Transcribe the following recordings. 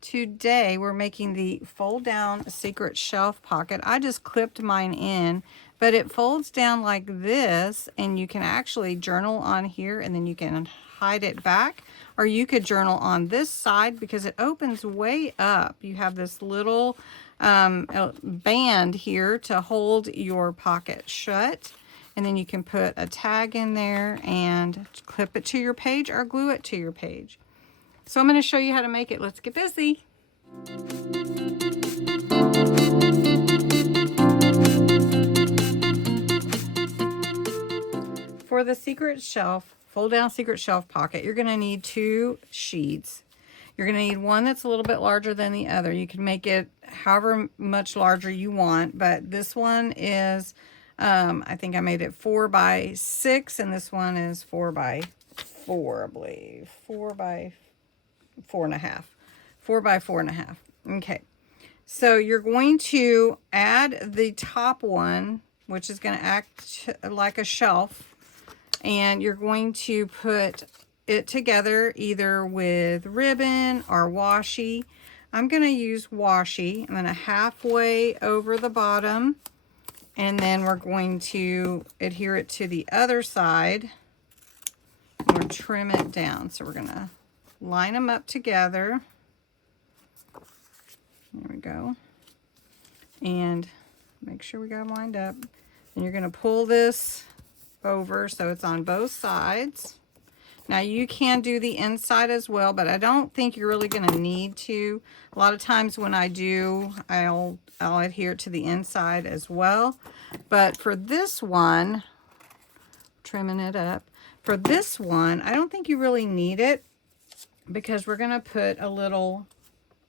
Today we're making the fold down secret shelf pocket. I just clipped mine in, but it folds down like this, and you can actually journal on here and then you can hide it back, or you could journal on this side because it opens way up. You have this little band here to hold your pocket shut, and then you can put a tag in there and clip it to your page or glue it to your page. So I'm going to show you how to make it. Let's get busy. For the secret shelf, fold down secret shelf pocket, you're going to need 2 sheets. You're going to need one that's a little bit larger than the other. You can make it however much larger you want, but this one is, I think I made it 4 by 6, and this one is 4 by 4, I believe. 4 by 4.5. 4 by 4.5. Okay. So you're going to add the top one, which is going to act like a shelf, and you're going to put it together either with ribbon or washi. I'm going to use washi. I'm going to halfway over the bottom, and then we're going to adhere it to the other side. We'll trim it down. So we're going to line them up together. There we go. And make sure we got them lined up. And you're going to pull this over so it's on both sides. Now you can do the inside as well, but I don't think you're really going to need to. A lot of times when I do, I'll adhere to the inside as well. But for this one, trimming it up, for this one, I don't think you really need it because we're going to put a little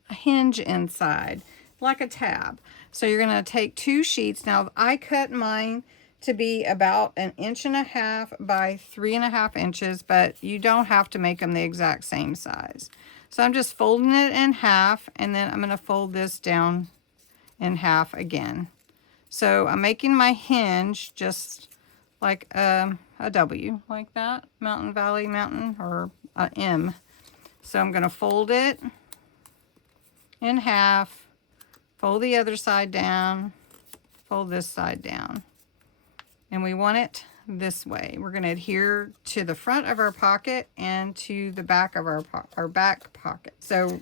hinge inside, like a tab. So you're going to take 2 sheets. Now I cut mine to be about 1.5 inches by 3.5 inches, but you don't have to make them the exact same size. So I'm just folding it in half, and then I'm going to fold this down in half again. So I'm making my hinge just like a W, like that, mountain, valley, mountain, or a M. So I'm going to fold it in half, fold the other side down, fold this side down. And we want it this way. We're going to adhere to the front of our pocket and to the back of our back pocket. So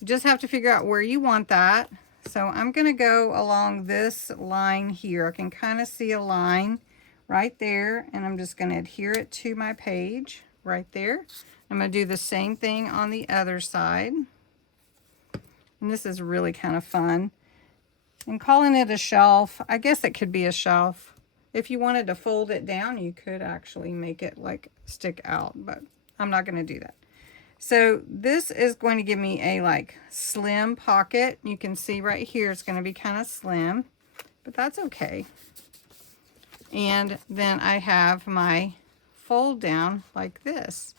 you just have to figure out where you want that. So I'm going to go along this line here. I can kind of see a line right there, and I'm just going to adhere it to my page right there. I'm going to do the same thing on the other side. And this is really kind of fun. And calling it a shelf, I guess it could be a shelf. If you wanted to fold it down, you could actually make it like stick out, but I'm not going to do that. So this is going to give me a like slim pocket. You can see right here it's going to be kind of slim, but that's okay. And then I have my fold down like this.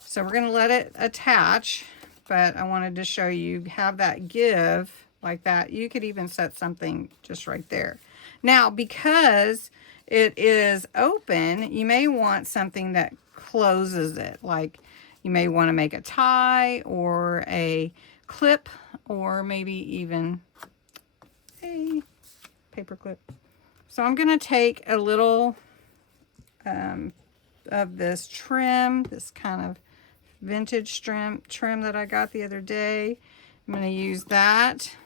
So we're going to let it attach, but I wanted to show you have that give like that. You could even set something just right there. Now, because it is open, you may want something that closes it. Like you may want to make a tie or a clip, or maybe even a paper clip. So I'm going to take a little of this trim, this kind of vintage trim that I got the other day. I'm going to use that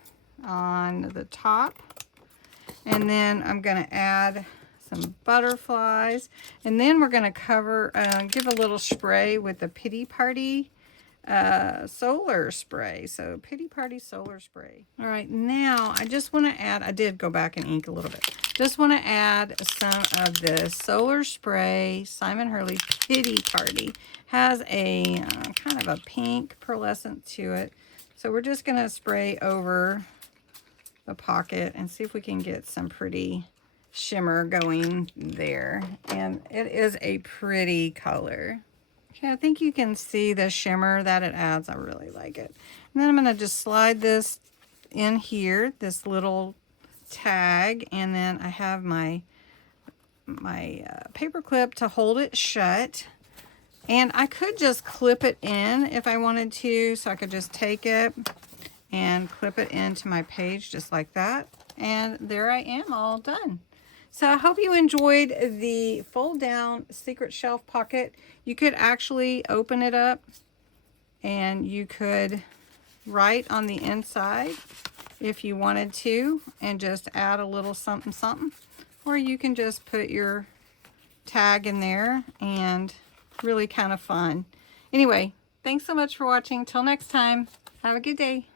on the top. And then I'm going to add some butterflies. And then we're going to cover, give a little spray with the Pity Party solar spray. So Pity Party solar spray. All right, now I just want to add, I did go back and ink a little bit. Just want to add some of this solar spray. Simon Hurley Pity Party has a kind of a pink pearlescent to it. So we're just going to spray over the pocket and see if we can get some pretty shimmer going there. And it is a pretty color. Okay, I think you can see the shimmer that it adds. I really like it. And then I'm going to just slide this in here, this little tag, and then I have my paper clip to hold it shut. And I could just clip it in if I wanted to, so I could just take it and clip it into my page just like that. And there I am, all done. So I hope you enjoyed the fold down secret shelf pocket. You could actually open it up and you could write on the inside if you wanted to and just add a little something something, or you can just put your tag in there, and really kind of fun. Anyway, thanks so much for watching. Till next time, have a good day.